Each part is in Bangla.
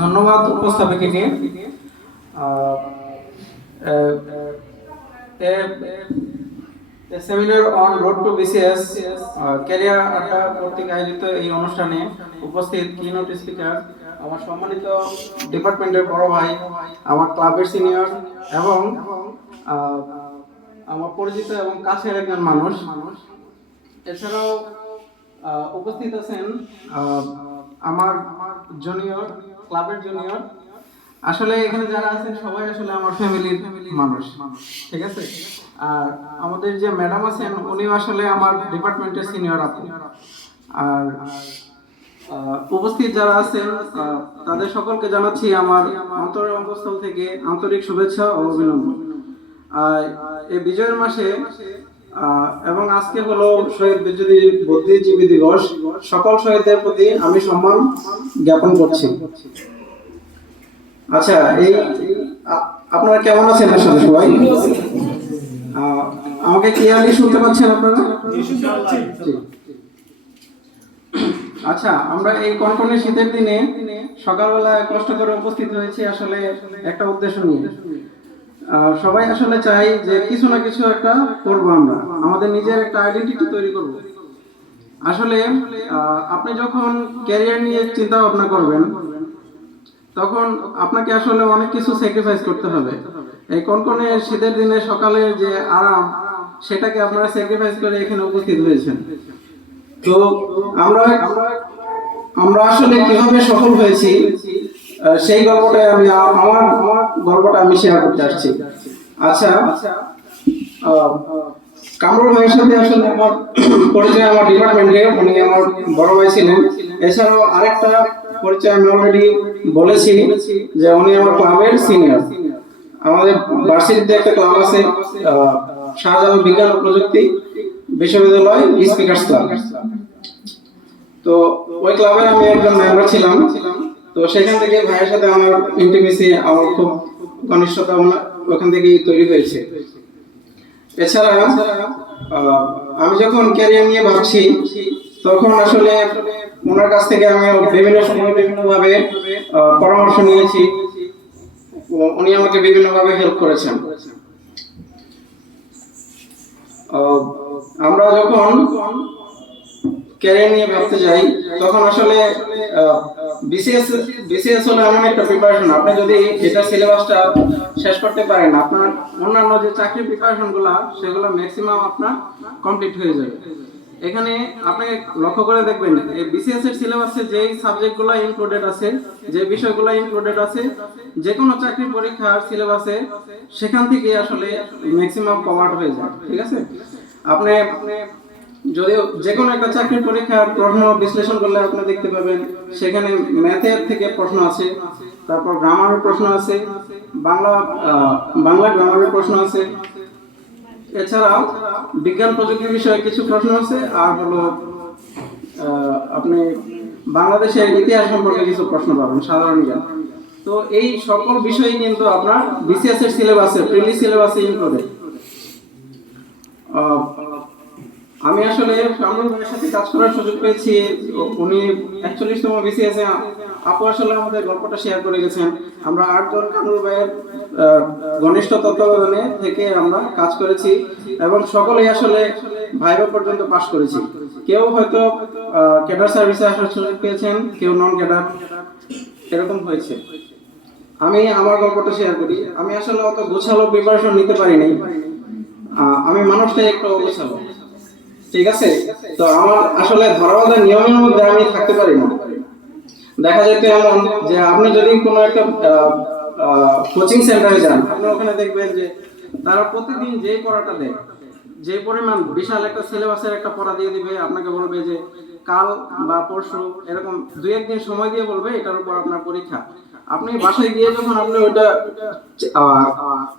ধন্যবাদ উপস্থাপিকাকে। Seminar on road to BCS career আড্ডা কর্তৃক আয়োজিত এই অনুষ্ঠানে উপস্থিত কিনোট স্পিকার আমার সম্মানিত ডিপার্টমেন্টের বড় ভাই, আমার ক্লাবের সিনিয়র এবং আমার পরিচিত এবং কাছের একজন মানুষ। এছাড়াও উপস্থিত আছেন আমার জুনিয়র, ক্লাবের জুনিয়র। আসলে এখানে যারা আছেন সবাই আসলে আমার ফ্যামিলির মানুষ, ঠিক আছে। আর আমাদের যে ম্যাডাম আছেন উনিও আসলে আমার ডিপার্টমেন্টের সিনিয়র আপু। আর উপস্থিত যারা আছেন তাদের সকলকে জানাচ্ছি আমার অন্তরের অন্তঃস্থল থেকে আন্তরিক শুভেচ্ছা ও অভিনন্দন। এই বিজয়ের মাসে এবং আজকে হলো শহীদ বুদ্ধিজীবী দিবস। সকল শহীদদের প্রতি আমি সম্মান জ্ঞাপন করছি। আচ্ছা, এই আপনারা কেমন আছেন আসলে সবাই? আমাকে ক্লিয়ারলি শুনতে পাচ্ছেন আপনারা? আচ্ছা, আমরা এই কনকনে শীতের দিনে সকালবেলা কষ্ট করে উপস্থিত হয়েছি আসলে একটা উদ্দেশ্য নিয়ে। সবাই আসলে চাই যে কিছু না কিছু একটা করব, আমরা আমাদের নিজের একটা আইডেন্টিটি তৈরি করব। আসলে আপনি যখন ক্যারিয়ার নিয়ে চিন্তা ভাবনা করবেন তখন আপনাকে আসলে অনেক কিছু স্যাক্রিফাইস করতে হবে। এই কনকনে শীতের দিনে সকালে যে আরাম, সেটাকে আপনারা স্যাক্রিফাইস করে এখানে উপস্থিত হয়েছেন। তো আমরা আসলে কিভাবে সফল হয়েছি সেই গল্পটা আমার গল্পটা আমি শেয়ার করতে আসছি। আচ্ছা, কামরুল ভাইয়ের সাথে আসলে আমার পরিচয় আমার ডিপার্টমেন্টে, উনি আমার বড় ভাই ছিলেন। এছাড়াও আরেকটা পরিচয় আমি অলরেডি বলেছি যে উনি আমার ক্লাবের সিনিয়র। আমাদের ভার্সিটিতে একটা ক্লাব আছে, শাহজালাল বিজ্ঞান ও প্রযুক্তি বিশ্ববিদ্যালয় স্পিকার্স ক্লাব। তো ওই ক্লাবের আমি একজন মেম্বার ছিলাম। তো সেখান থেকে ভাইয়ের সাথে আমার ইন্টিমেসি, আমার খুব ঘনিষ্ঠতা ওখান থেকেই তৈরি হয়েছে। এছাড়া আমি যখন ক্যারিয়ার নিয়ে ভাবছি তখন আসলে ওনার কাছ থেকে আমি বিভিন্ন সময় বিভিন্নভাবে পরামর্শ নিয়েছি। উনি আমাকে বিভিন্নভাবে হেল্প করেছেন। আমরা যখন ক্যারিয়ার নিয়ে ভাবতে যাই তখন আসলে বিসিএস হলো এমন একটা প্রিপারেশন, আপনি যদি এটা সিলেবাসটা শেষ করতে পারেন আপনার অন্যান্য যে চাকরির প্রিপারেশন গুলা সেগুলো ম্যাক্সিমাম আপনার কমপ্লিট হয়ে যাবে। এখানে আপনি লক্ষ্য করে দেখবেন এই বিসিএস এর সিলেবাসে যেই সাবজেক্টগুলো ইনক্লুডেড আছে, যে বিষয়গুলো ইনক্লুডেড আছে, যে কোনো চাকরির পরীক্ষার সিলেবাসে সেখান থেকে আসলে ম্যাক্সিমাম কভার হয়ে যায়, ঠিক আছে। আপনি যদিও যে কোনো একটা চাকরির পরীক্ষার প্রশ্ন বিশ্লেষণ করলে আপনি দেখতে পাবেন সেখানে ম্যাথের থেকে প্রশ্ন আছে, তারপর গ্রামারের প্রশ্ন আছে, বাংলা গ্রামারের প্রশ্ন আছে, এছাড়াও বিজ্ঞান প্রযুক্তি বিষয়ে কিছু প্রশ্ন আছে, আর হলো আপনি বাংলাদেশের ইতিহাস সম্পর্কে কিছু প্রশ্ন পাবেন, সাধারণ জ্ঞান। তো এই সকল বিষয় কিন্তু আপনার বিসিএস এর সিলেবাসে, প্রিলি সিলেবাসে ইনক্লুডেড। আমি আসলে কামরুল ভাইয়ের সাথে কাজ করার সুযোগ পেয়েছি। উনি 41তম বিসিএস এ আপু আসলে আমাদের গল্পটা শেয়ার করে গেছেন। আমরা 8 জন কামরুল ভাইয়ের ঘনিষ্ঠ তত্ত্বাবধানে থেকে আমরা কাজ করেছি এবং সকলেই আসলে ভাইবা পর্যন্ত পাস করেছি। কেউ হয়তো ক্যাডার সার্ভিসে আসার সুযোগ পেয়েছেন, কেউ নন ক্যাডার, এরকম হয়েছে। আমি আমার গল্পটা শেয়ার করি। আমি আসলে অত গোছালো প্রিপারেশন নিতে পারিনি, আমি মানুষটাই একটু অগোছালো, ঠিক আছে। তো আমার আসলে ধরাবাঁধা নিয়মের মধ্যে আমি থাকতে পারি না। দেখা যেত এমন যে আপনি যদি কোনো একটা কোচিং সেন্টারে যান, আপনি ওখানে দেখবেন যে তারা প্রতিদিন যেই পড়াটা দেয়, যে পরিমাণ বিশাল একটা সিলেবাসের একটা পড়া দিয়ে দিবে, আপনাকে বলবে যে কাল বা পরশু এরকম 2-1 দিন সময় দিয়ে বলবে এটার উপর আপনার পরীক্ষা। আপনি বাসায় গিয়ে যখন আপনি ওইটা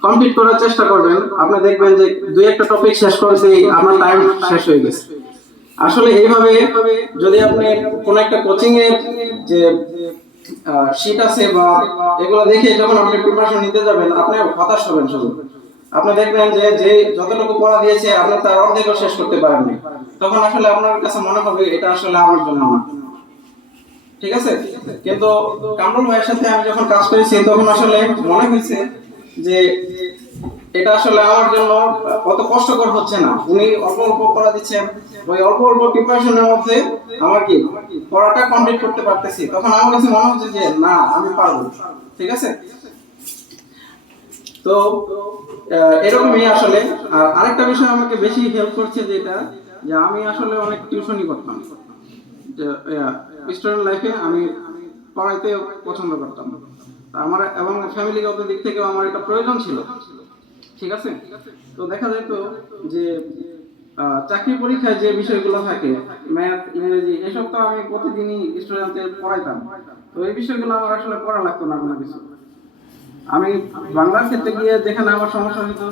কমপ্লিট করার চেষ্টা করবেন, আপনি দেখবেন যে 2-1টা টপিক শেষ করতেই আপনার টাইম শেষ হয়ে গেছে। আসলে এইভাবে যদি আপনি কোন একটা কোচিং এর যে শীট আছে বা এগুলো দেখে যখন আপনি প্রিপারেশন নিতে যাবেন, আপনি হতাশ হবেন শুধু। আপনি দেখবেন যে যতটুকু পড়া দিয়েছে আপনি তার অর্ধেকও শেষ করতে পারেননি, তখন আসলে আপনার কাছে মনে হবে এটা আসলে আমার জন্য না। ঠিক আছে। কিন্তু কামরুল ভাইয়ের সাথে আমি যখন কাজ করেছি তখন আসলে মনে হয়েছে যে এটা আসলে আমার জন্য অত কষ্টকর হচ্ছে না। উনি অল্প অল্প পড়া দিচ্ছেন, ওই অল্প অল্প প্রিপারেশনের মধ্যে আমার কি পড়াটা কমপ্লিট করতে পারতেছি। তখন আমার কাছে মনে হচ্ছে যে না, আমি পারবো। ঠিক আছে। তো এরকমই আসলে। আর আরেকটা বিষয় আমাকে বেশি হেল্প করছে যেটা, যে আমি আসলে অনেক টিউশনই করতাম। স্টুডেন্ট লাইফে আমি পড়াইতে পছন্দ করতাম। আমার এবং ফ্যামিলিগত দিক থেকেও আমার একটা প্রয়োজন ছিল। ঠিক আছে। তো দেখা যায় তো যে চাকরি পরীক্ষায় যে বিষয়গুলো থাকে, ম্যাথ, ইংরেজি, এসব তো আমি প্রতিদিনই স্টুডেন্টদের পড়াইতাম। তো এই বিষয়গুলো আমার আসলে পড়া লাগতো না কোনো কিছু। আমি বাংলার ক্ষেত্রে গিয়ে যেখানে আমার সমস্যা হতো,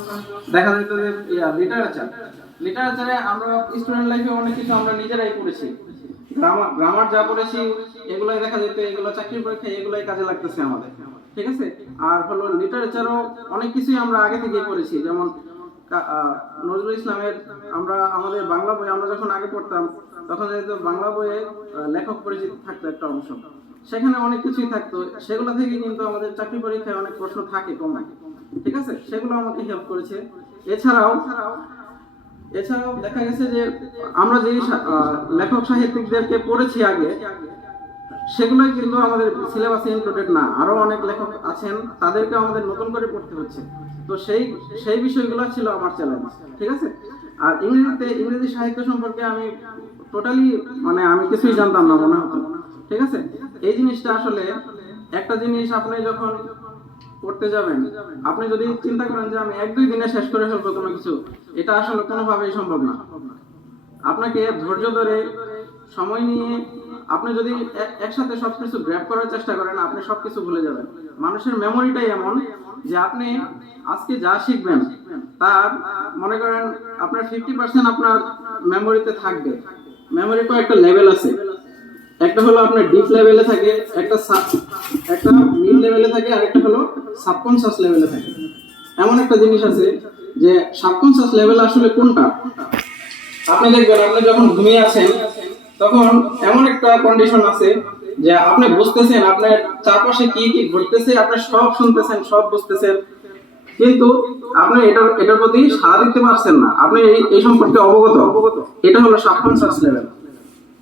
দেখা যেত যে লিটারেচারে আমরা স্টুডেন্ট লাইফে অনেক কিছু আমরা নিজেরাই পড়েছি। গ্রামার যা পড়েছি এগুলাই দেখা যেত, এগুলো চাকরির পরীক্ষায় এগুলাই কাজে লাগতেছে আমাদের। ঠিক আছে। আর হলো লিটারেচারও অনেক কিছুই আমরা আগে থেকেই পড়েছি, যেমন নজরুল ইসলামের আমরা আমাদের বাংলা বই আমরা যখন আগে পড়তাম তখন যেহেতু বাংলা বইয়ে লেখক পরিচিত থাকতো একটা অংশ, সেখানে অনেক কিছুই থাকতো। সেগুলো থেকে কিন্তু আমাদের চাকরি পরীক্ষায় অনেক প্রশ্ন থাকে কম। ঠিক আছে। সেগুলো আমাকে হেল্প করেছে। এছাড়াও এছাড়াও দেখা গেছে যে আমরা যে লেখক সাহিত্যিকদেরকে পড়েছি আগে, সেগুলোই কিন্তু আমাদের সিলেবাসে ইনক্লুডেড না। আরো অনেক লেখক আছেন, তাদেরকে আমাদের নতুন করে পড়তে হচ্ছে। তো সেই সেই বিষয়গুলো ছিল আমার চ্যালেঞ্জ। ঠিক আছে। আর ইংরেজি সাহিত্য সম্পর্কে আমি টোটালি মানে আমি কিছুই জানতাম না মনে হতো। ঠিক আছে। এই জিনিসটা আসলে একটা জিনিস আপনি যখন করতে যাবেন, আপনি যদি চিন্তা করেন যে আমি 1-2 দিনে শেষ করে ফেলবো কোনো কিছু, এটা আসলে কোনোভাবেই সম্ভব না। আপনাকে ধৈর্য ধরে সময় নিয়ে আপনি যদি একসাথে সবকিছু গ্র্যাব করার চেষ্টা করেন, আপনি সবকিছু ভুলে যাবেন। মানুষের মেমোরিটাই এমন যে আপনি আজকে যা শিখবেন তার মনে করেন আপনার 50% আপনার মেমোরিতে থাকবে। মেমোরি তো একটা লেভেল আছে, একটা হলো আপনার ডিপ লেভেলে থাকে, একটা মিড লেভেলে থাকে, আর একটা হলো সাবকনশিয়াস লেভেলে থাকে। এমন একটা জিনিস আছে যে সাবকনশিয়াস লেভেল আসলে কোনটা, আপনি দেখবেন আপনি যখন ঘুমিয়ে আছেন তখন এমন একটা কন্ডিশন আছে যে আপনি বুঝতেছেন আপনার চারপাশে কি কি ঘটতেছে, আপনি সব শুনতেছেন, সব বুঝতেছেন, কিন্তু আপনি এটার প্রতি সাড়া দিতে পারছেন না, আপনি এই সম্পর্কে অবগত। এটা হলো সাবকনশিয়াস লেভেল।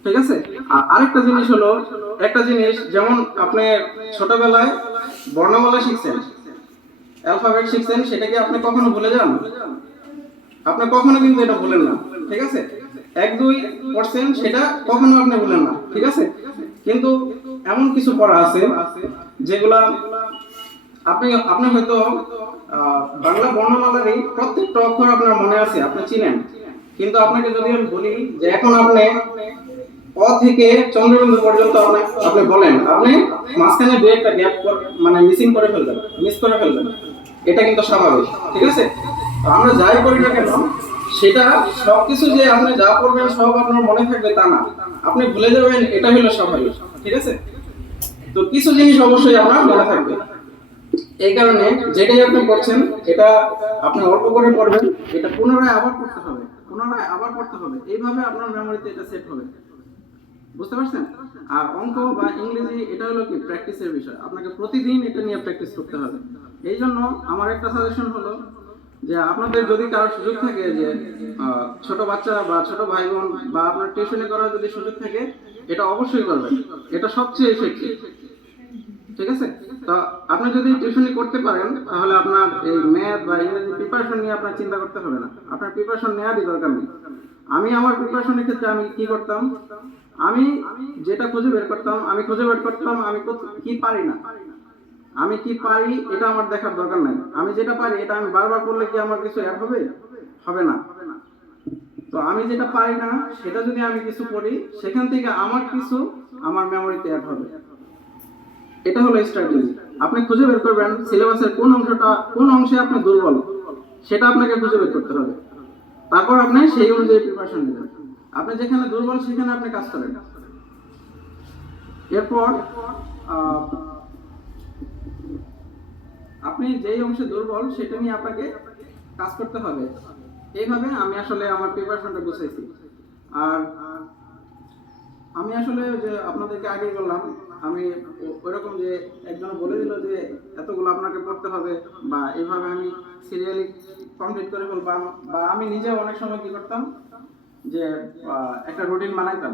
ঠিক আছে। আর আরেকটা জিনিস হলো, একটা জিনিস যেমন আপনি ছোটবেলায় বর্ণমালা শিখছেন, অ্যালফাবেট শিখছেন, সেটাকে আপনি কখনো ভুলে যান? আপনি কখনো কিন্তু এটা ভুলেন না। ঠিক আছে। 1-2% সেটা কখনো আপনি ভুলেন না। ঠিক আছে। কিন্তু এমন কিছু পড়া আছে যেগুলা আপনি আপনি হয়তো বাংলা বর্ণমালারই প্রত্যেকটা অক্ষর আপনার মনে আছে, আপনি চিনেন, কিন্তু আপনাকে যদি আমি বলি যে এখন আপনি অ থেকে চন্দ্রবিন্দু পর্যন্ত আপনি বলেন, আপনি মাঝখানে দুই একটা গ্যাপ মানে মিস করে ফেলবেন। এটা কিন্তু স্বাভাবিক। ঠিক আছে। তো আমরা যাই করি না কেন, সেটা সবকিছু যে আপনি যা করবেন সব আপনার মনে থাকবে তা না, আপনি ভুলে যাবেন, এটা হলো স্বাভাবিক। ঠিক আছে। তো কিছু জিনিস অবশ্যই আপনার মনে থাকবে। এই কারণে যেটাই আপনি করছেন এটা আপনি অল্প করে পড়বেন, এটা পুনরায় আবার পড়তে হবে, এইভাবে আপনার মেমোরিতে এটা সেট হবে। বুঝতে পারছেন? আর অঙ্ক বা ইংরেজি এটা হলো কি প্র্যাকটিসের বিষয়, আপনাকে প্রতিদিন এটা নিয়ে প্র্যাকটিস করতে হবে। এই জন্য আমার একটা সাজেশন হলো যে আপনাদের যদি কারো সুযোগ থাকে যে ছোট বাচ্চা বা ছোট ভাই বোন বা আপনার টিউশনি করার যদি সুযোগ থাকে, এটা অবশ্যই করবেন। এটা সবচেয়ে ইফেক্টিভ। ঠিক আছে। তো আপনি যদি টিউশনি করতে পারেন তাহলে আপনার এই ম্যাথ বা ইংরেজি প্রিপারেশন নিয়ে আপনার চিন্তা করতে হবে না, আপনার প্রিপারেশন নেওয়ারই দরকার নেই। আমি আমার প্রিপারেশনের ক্ষেত্রে আমি কি করতাম, আমি যেটা খুঁজে বের করতাম আমি কি পারি না, আমি কি পারি এটা আমার দেখার দরকার নাই। আমি যেটা পারি এটা আমি বারবার করলে কি আমার কিছু অ্যাড হবে? হবে না। তো আমি যেটা পারি না সেটা যদি আমি কিছু করি, সেখান থেকে আমার মেমোরিতে অ্যাড হবে। এটা হলো স্ট্র্যাটেজি। আপনি খুঁজে বের করবেন সিলেবাসের কোন অংশে আপনি দুর্বল, সেটা আপনাকে খুঁজে বের করতে হবে। তারপর আপনি সেই অনুযায়ী প্রিপারেশন নেবেন। আপনি যেখানে দুর্বল সেখানে আপনি কাজ করেন। এরপর আপনি যেই অংশে দুর্বল সেটা নিয়ে আপনাকে কাজ করতে হবে। এইভাবে আমি আসলে আমার প্রিপারেশনটা গুছাইছি। আর আমি আসলে যে আপনাদেরকে আগে বললাম, আমি ওইরকম যে একজন বলে দিল যে এতগুলো আপনাকে পড়তে হবে বা এইভাবে আমি সিরিয়ালি কমপ্লিট করে ফেলবাম, বা আমি নিজে অনেক সময় কি করতাম যে একটা রুটিন বানাইতাম,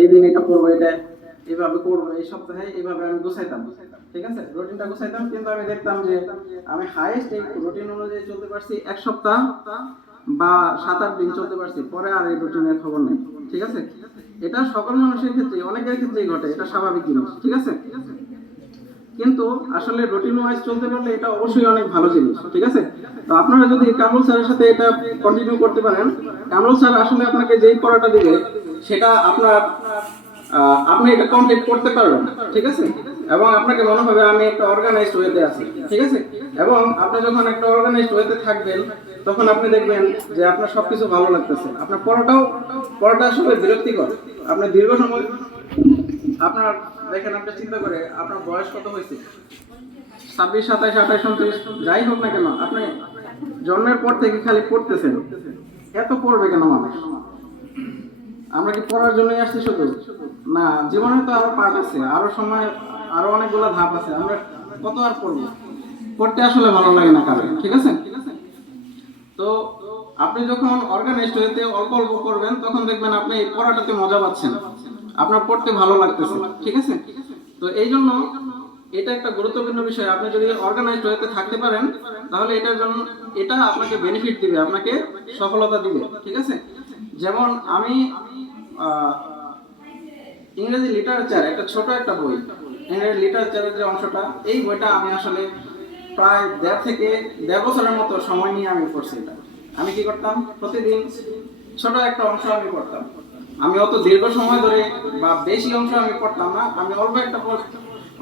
এই দিন এটা করবো, এটা এইভাবে করবো, এই সপ্তাহে এইভাবে আমি গুছাইতাম। ঠিক আছে, রুটিনটা গুছাইতাম, কিন্তু আমি দেখতাম যে আমি হাইয়েস্ট এই রুটিন অনুযায়ী চলতে পারছি 1 সপ্তাহ বা 7-8 দিন চলতে পারছি, পরে আর এই রুটিনের খবর নেই। ঠিক আছে, এটা সকল মানুষের ক্ষেত্রে, অনেকের ক্ষেত্রেই ঘটে, এটা স্বাভাবিক জিনিস। ঠিক আছে, কিন্তু আসলে রুটিন ওয়াইজ চলতে পারলে এটা অবশ্যই অনেক ভালো জিনিস। ঠিক আছে, তো আপনারা যদি কামরুল স্যারের সাথে এটা কন্টিনিউ করতে পারেন, কামরুল স্যার আসলে আপনাকে যেই পড়াটা দিবে সেটা আপনি এটা কমপ্লিট করতে পারবেন। ঠিক আছে, এবং আপনাকে মনে হবে আমি একটা অর্গানাইজড ওয়েতে আছি। ঠিক আছে, এবং আপনি যখন একটা অর্গানাইজড ওয়েতে থাকবেন, তখন আপনি দেখবেন যে আপনার সবকিছু ভালো লাগতেছে, আপনার পড়াটা আসলে বিরক্তিকর। আপনি দীর্ঘ সময় আপনার দেখেন, আপনি চিন্তা করে আপনার বয়স কত হয়েছে, 26, 27, 28, 29, যাই হোক না কেন, আপনি জন্মের পর থেকে খালি পড়তেছেন। এত পড়বে কেন মানুষ? আমরা কি পড়ার জন্যই আসছি শুধু? না, জীবনে তো আরো পার্ট আছে, আরো সময়, আরো অনেকগুলো ধাপ আছে। আমরা কত আর পড়বো? পড়তে আসলে ভালো লাগে না কারণ। ঠিক আছে, তো আপনি যখন অর্গানাইজড হইতে অল্প অল্প করবেন, তখন দেখবেন আপনি এই পড়াটাতে মজা পাচ্ছেন, আপনার পড়তে ভালো লাগতেছে। ঠিক আছে, তো এই জন্য এটা একটা গুরুত্বপূর্ণ বিষয়। আপনি যদি অর্গানাইজড হইতে থাকতে পারেন, তাহলে এটার জন্য এটা আপনাকে বেনিফিট দিবে, আপনাকে সফলতা দিবে। ঠিক আছে, যেমন আমি আহ, ইংরেজি লিটারেচার একটা ছোট একটা বই, ইংরেজি লিটারেচারের যে অংশটা, এই বইটা আমি আসলে প্রায় 1.5 থেকে 1.5 বছরের মতো সময় নিয়ে আমি পড়ছি। এটা আমি কি করতাম, প্রতিদিন ছোট একটা অংশ আমি পড়তাম। আমি অত দীর্ঘ সময় ধরে বা বেশি অংশ আমি পড়তাম না, আমি অল্প একটা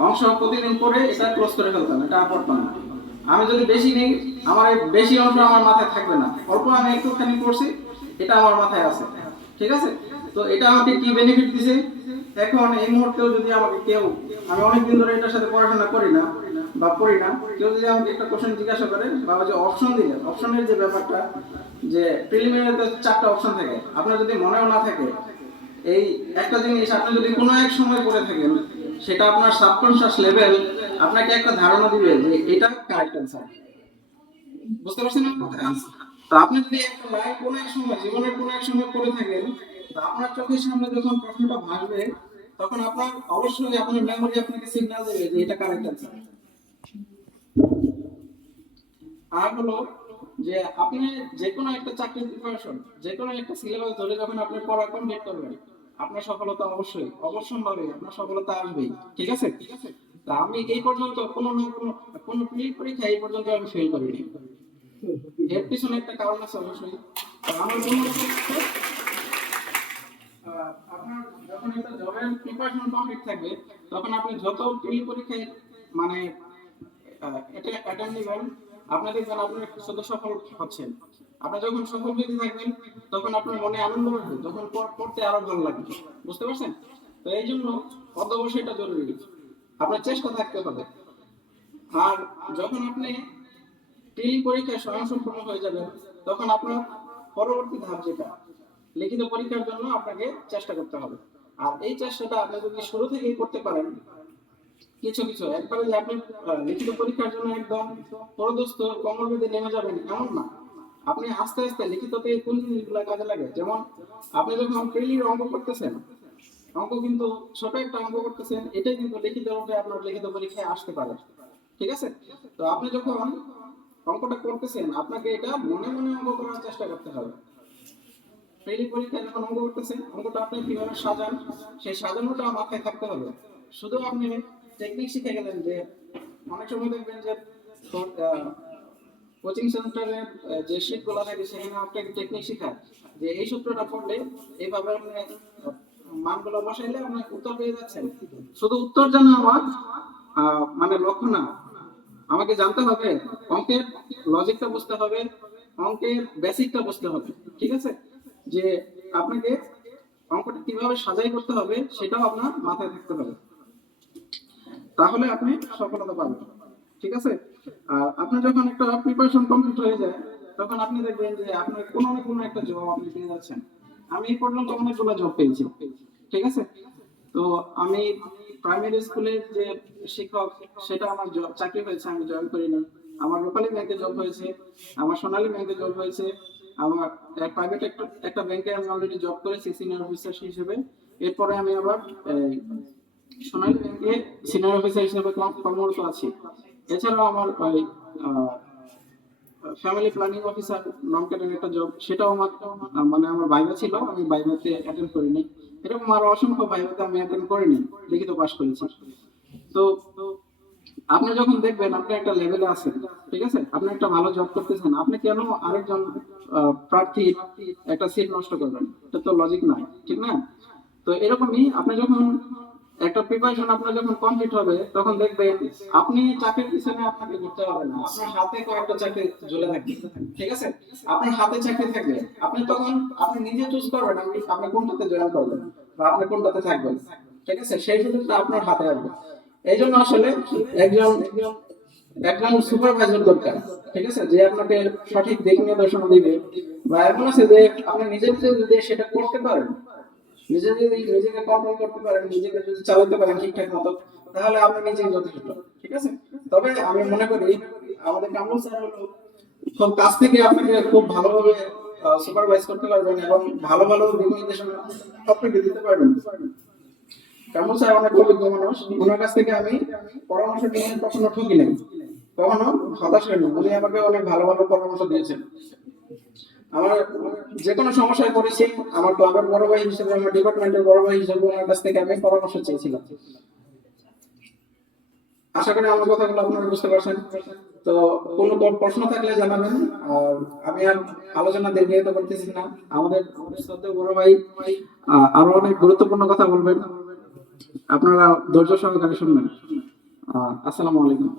অংশ প্রতিদিন পড়ে এটা ক্লোজ করে ফেলতাম, এটা আর পড়তাম না। আমি যদি বেশি নিই, আমার এই বেশি অংশ আমার মাথায় থাকবে না, অল্প আমি একটুখানি পড়ছি, এটা আমার মাথায় আছে। ঠিক আছে, তো এটা আমাকে কি বেনিফিট দিছে? এখন এই মুহূর্তেও যদি আমাকে কেউ, আমি অনেকদিন ধরে এটার সাথে পড়াশোনা করি না বা পড়ি না, কেউ যদি আমাকে একটা কোশ্চেন জিজ্ঞাসা করে, বা যে অপশন দিলে, অপশনের যে ব্যাপারটা, যে প্রিলিমিনারিতে 4টা অপশন থাকে, আপনার যদি মনেও না থাকে, এই একটা জিনিস আপনি যদি কোনো এক সময় করে থাকেন, সেটা আপনার সাবকনশিয়াস লেভেল আপনাকে একটা ধারণা দিবে যে এটা কারেক্ট অ্যান্সার। বুঝতে পারছেন না? তো আপনি যদি একটা লাইন কোনো এক সময়, জীবনের কোনো এক সময় করে থাকেন, তো আপনার চোখের সামনে যখন প্রশ্নটা ভাসবে, তখন আপনার অবশ্যই আপনার মেমোরি আপনাকে সিগন্যাল দেবে যে এটা কারেক্ট অ্যান্সার। আর হলো যে আপনি যে কোনো একটা চাকরির প্রিপারেশন, যে কোনো একটা সিলেবাস ধরে যখন আপনি পড়া কমপ্লিট করবেন, আপনার সফলতা অবশ্যই আপনার সফলতা আসবেই। ঠিক আছে, তা আমি এই পর্যন্ত কোনো না কোনো প্রি পরীক্ষা এই পর্যন্ত আমি ফেল করিনি। এর পিছনে একটা কারণ আছে অবশ্যই। তা আমার মনে হচ্ছে আপনার যখন একটা জবের প্রিপারেশন কমপ্লিট থাকবে, তখন আপনি যত প্রি পরীক্ষায় মানে এটা অ্যাটেন্ড দিবেন, আপনি দেখবেন আপনি শুধু সফল হচ্ছেন। আপনি যখন সফল হতে থাকবেন, তখন আপনার মনে আনন্দ আসবে, তখন পড়তে আরো ভালো লাগবে। বুঝতে পারছেন? তো এই জন্য অধ্যবসায় এটা জরুরি, আপনার চেষ্টা থাকতে হবে। আর যখন আপনি প্রি পরীক্ষায় স্বয়ংসম্পূর্ণ হয়ে যাবেন, তখন আপনার পরবর্তী ধাপ যেটা, লিখিত পরীক্ষার জন্য আপনাকে চেষ্টা করতে হবে। আর এই চেষ্টাটা আপনি যদি শুরু থেকেই করতে পারেন, কিছু কিছু একবারে যে আপনি লিখিত পরীক্ষার জন্য একদম পরদস্ত কোমর বেঁধে নেমে যাবেন এমন না। আপনি আস্তে আস্তে লিখিততে কোন জিনিসগুলো কাজে লাগে, যেমন আপনি যখন প্রিলির অঙ্ক করতেছেন, অঙ্ক কিন্তু ছোট একটা অঙ্ক করতেছেন, এটাই কিন্তু লিখিত রূপে আপনার লিখিত পরীক্ষায় আসতে পারে। ঠিক আছে, তো আপনি যখন অঙ্কটা করতেছেন, আপনাকে এটা মনে মনে অঙ্ক করার চেষ্টা করতে হবে। প্রিলি পরীক্ষায় যখন অঙ্ক করতেছেন, অঙ্কটা আপনি কিভাবে সাজান, সেই সাজানোটা মাথায় থাকতে হবে। শুধু আপনি টেকনিক শিখে গেলেন যে, অনেক সময় দেখবেন যে কোচিং সেন্টারে যে শিটগুলো থাকে, সেখানে আপনাকে টেকনিক শেখায় যে এই সূত্রটা পড়লে এইভাবে আপনি মানগুলো বসাইলে আপনি উত্তর পেয়ে যাচ্ছেন। শুধু উত্তর জানা আমার মানে লক্ষ্য না, আমাকে জানতে হবে অঙ্কের লজিকটা বুঝতে হবে, অঙ্কের বেসিকটা বুঝতে হবে। ঠিক আছে, যে আপনাকে অঙ্কটা কিভাবে সাজাই করতে হবে সেটাও আপনার মাথায় থাকতে হবে, তাহলে আপনি সফলতা পাবেন। ঠিক আছে, আর আপনার যখন একটা প্রিপারেশন কমপ্লিট হয়ে যায়, তখন আপনি দেখবেন যে আপনার কোনো না কোনো একটা জবাব আপনি পেয়ে যাচ্ছেন। আমি এই পর্যন্ত অনেকগুলো জব পেয়েছি, ঠিক আছে। তো আমি প্রাইমারি স্কুলের যে শিক্ষক, সেটা আমার চাকরি হয়েছে, আমি জয়েন করিনি। আমার রূপালী ব্যাংকে জব হয়েছে, আমার সোনালী ব্যাংকে জব হয়েছে, আমার প্রাইভেট একটা ব্যাংকে আমি অলরেডি জব করেছি সিনিয়র অফিসার হিসেবে। এরপরে আমি আবার এই, সোনালী ব্যাংকে সিনিয়র অফিসার হিসেবে কর্মরত আছি। এছাড়াও আমার ওই family planning officer non cadre একটা জব, সেটাও আমার মানে আমার ভাইবা ছিল, আমি ভাইভাতে অ্যাটেন্ড করিনি। এরকম আরো অসংখ্য ভাইভাতে আমি অ্যাটেন্ড করিনি, লিখিত পাস করেছি। তো আপনি যখন দেখবেন আপনি একটা লেভেলে আছেন, ঠিক আছে, আপনি একটা ভালো জব করতেছেন, আপনি কেন আরেকজন প্রার্থী একটা সিট নষ্ট করবেন? এটা তো লজিক নয়, ঠিক না? তো এরকমই আপনি যখন একটা প্রিপারেশন আপনার যখন কমপ্লিট হবে, তখন দেখবেন আপনি চাকরির পিছনে আপনাকে ঘুরতে হবে না, আপনার হাতে কয়েকটা চাকরি ঝুলে থাকবে, ঠিক আছে। আপনার হাতে চাকরি থাকবে, আপনি তখন আপনি নিজে চুজ করবেন আপনি কোনটাতে জয়েন করবেন বা আপনি কোনটাতে থাকবেন, ঠিক আছে। সেই সুযোগটা আপনার হাতে আসবে। এই জন্য আসলে একজন একজন সুপারভাইজার দরকার, ঠিক আছে, যে আপনাকে সঠিক দিক নির্দেশনা দিবে। বা এমন আছে যে আপনি নিজে নিজে যদি সেটা করতে পারেন, নিজে যদি নিজেকে কন্ট্রোল করতে পারেন, নিজেকে যদি চালাতে পারেন ঠিকঠাক মতো, তাহলে আপনি নিজেই যথেষ্ট, ঠিক আছে। তবে আমি মনে করি আমাদের কামরুল স্যার হলো খুব কাছ থেকে আপনাকে খুব ভালোভাবে সুপারভাইজ করতে পারবেন এবং ভালো ভালো দিক নির্দেশনা আপনাকে দিতে পারবেন। কামরুল স্যার অনেক অভিজ্ঞ মানুষ, ওনার কাছ থেকে আমি পরামর্শ নিয়ে কখনো ঠকি নাই, কখনো হতাশ হয়নি। উনি আমাকে অনেক ভালো ভালো পরামর্শ দিয়েছেন। আমার যে কোনো সমস্যায় পড়েছি, আমার ক্লাবের বড় ভাই হিসেবে, আমার ডিপার্টমেন্টের বড় ভাই হিসেবে ওনার কাছ থেকে আমি পরামর্শ চেয়েছিলাম। আশা করি আমার কথাগুলো আপনারা বুঝতে পারছেন। তো কোনো প্রশ্ন থাকলে জানাবেন। আর আমি আর আলোচনা দীর্ঘায়িত করতেছি না, আমাদের শ্রদ্ধেয় বড় ভাই আরো অনেক গুরুত্বপূর্ণ কথা বলবেন, আপনারা ধৈর্য সহকারে শুনবেন। আসসালামু আলাইকুম।